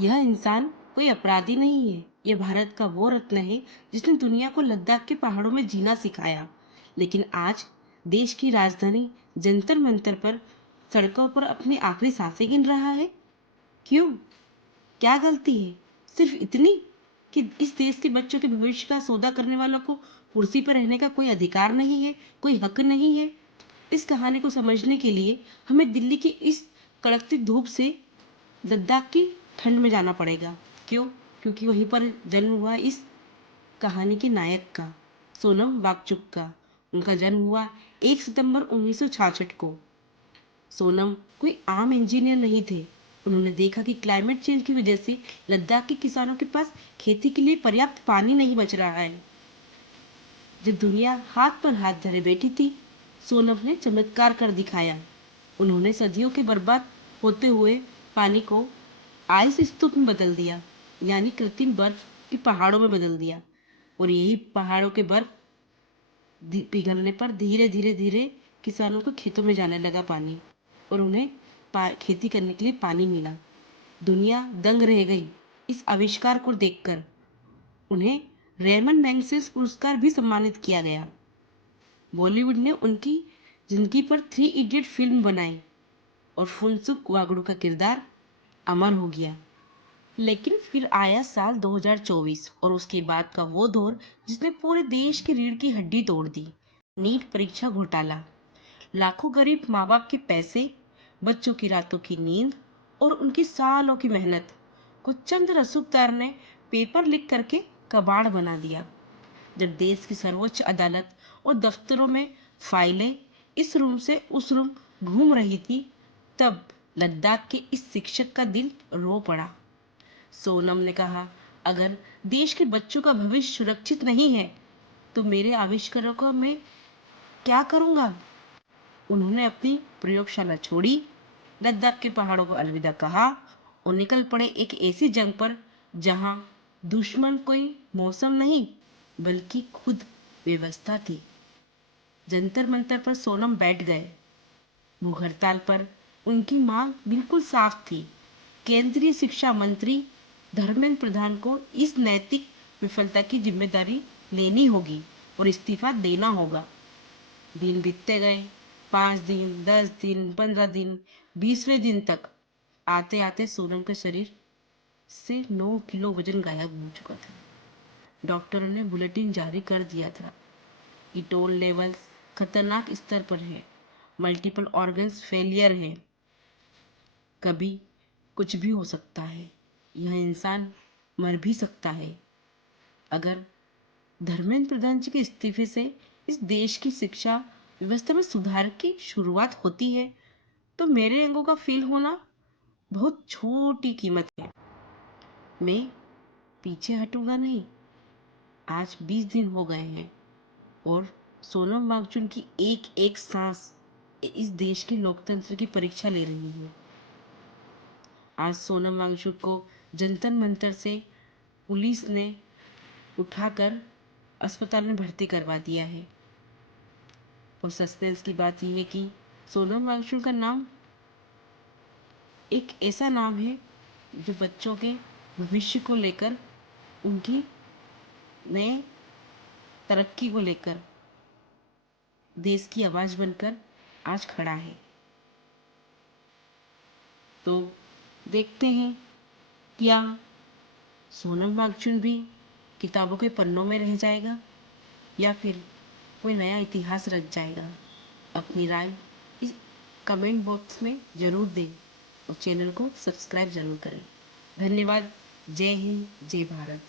यह इंसान कोई अपराधी नहीं है। यह भारत का वो रत्न है जिसने दुनिया को लद्दाख के पहाड़ों में जीना सिखाया। लेकिन आज देश की राजधानी जंतर मंतर पर सड़कों पर अपनी आखिरी सांसें गिन रहा है। क्यों? क्या गलती है? सिर्फ इतनी कि इस देश के बच्चों के भविष्य का सौदा करने वालों को कुर्सी पर रहने का कोई अधिकार नहीं है, कोई हक नहीं है। इस कहानी को समझने के लिए हमें दिल्ली की इस कड़कती धूप से लद्दाख की ठंड में जाना पड़ेगा। क्यों? क्योंकि वहीं पर जन्म हुआ इस कहानी के नायक का, सोनम वांगचुक का। उनका जन्म हुआ 1 सितंबर 1966 को। सोनम कोई आम इंजीनियर नहीं थे। उन्होंने देखा कि क्लाइमेट चेंज की वजह से लद्दाख के किसानों के पास खेती के लिए पर्याप्त पानी नहीं बच रहा है। जब दुनिया हाथ पर हाथ धरे बैठी थी, सोनम ने चमत्कार कर दिखाया। उन्होंने सदियों के बर्बाद होते हुए पानी को आइस स्तूप में बदल दिया, यानी कृत्रिम बर्फ के पहाड़ों में बदल दिया। और यही पहाड़ों के बर्फ पिघलने पर धीरे धीरे धीरे किसानों को खेतों में जाने लगा पानी, और उन्हें खेती करने के लिए पानी मिला। दुनिया दंग रह गई इस आविष्कार को देखकर। उन्हें रेमन मैग्सेसे पुरस्कार भी सम्मानित किया गया। बॉलीवुड ने उनकी जिंदगी पर 3 इडियट फिल्म बनाई और फुनसुक वांगडू का किरदार अमर हो गया। लेकिन फिर आया साल 2024 और उसके बाद का वो दौर जिसने पूरे देश की रीढ़ की हड्डी तोड़ दी। नीट परीक्षा घोटाला, लाखों गरीब माँ बाप के पैसे, बच्चों की रातों की नींद और उनकी सालों की मेहनत को चंद रसूखदार ने पेपर लीक करके कबाड़ बना दिया। जब देश की सर्वोच्च अदालत और दफ्तरों में फाइलें इस रूम से उस रूम घूम रही थी, तब लद्दाख के इस शिक्षक का दिल रो पड़ा। सोनम ने कहा, अगर देश के बच्चों का भविष्य सुरक्षित नहीं है तो मेरे आविष्कारों को मैं क्या करूंगा। उन्होंने अपनी प्रयोगशाला छोड़ी, लद्दाख के पहाड़ों को अलविदा कहा और निकल पड़े एक ऐसी जंग पर जहां दुश्मन कोई मौसम नहीं बल्कि खुद व्यवस्था थी। जंतर मंतर पर सोनम बैठ गए। भूख हड़ताल पर उनकी मांग बिल्कुल साफ थी। केंद्रीय शिक्षा मंत्री धर्मेंद्र प्रधान को इस नैतिक विफलता की जिम्मेदारी लेनी होगी और इस्तीफा देना होगा। दिन बीतते गए, 5 दिन, 10 दिन, 15 दिन, 20वें दिन तक आते आते सोनम के शरीर से 9 किलो वजन गायब हो चुका था। डॉक्टरों ने बुलेटिन जारी कर दिया था। कीटोन लेवल खतरनाक स्तर पर है, मल्टीपल ऑर्गन्स फेलियर है। कभी कुछ भी हो सकता है। यह इंसान मर भी सकता है। अगर धर्मेंद्र प्रधान जी के इस्तीफे से इस देश की शिक्षा व्यवस्था में सुधार की शुरुआत होती है तो मेरे अंगों का फेल होना बहुत छोटी कीमत है। मैं पीछे हटूंगा नहीं। आज 20 दिन हो गए हैं और सोनम वांगचुक की एक एक सांस इस देश के लोकतंत्र की परीक्षा ले रही है। आज सोनम वांगचुक को जंतर मंतर से पुलिस ने उठाकर अस्पताल में भर्ती करवा दिया है। और सस्पेंस की बात यह है कि सोनम वांगचुक का नाम एक ऐसा नाम है जो बच्चों के भविष्य को लेकर, उनकी नए तरक्की को लेकर देश की आवाज बनकर आज खड़ा है। तो देखते हैं क्या सोनम वांगचुक भी किताबों के पन्नों में रह जाएगा या फिर कोई नया इतिहास रच जाएगा। अपनी राय इस कमेंट बॉक्स में ज़रूर दें और चैनल को सब्सक्राइब ज़रूर करें। धन्यवाद। जय हिंद, जय भारत।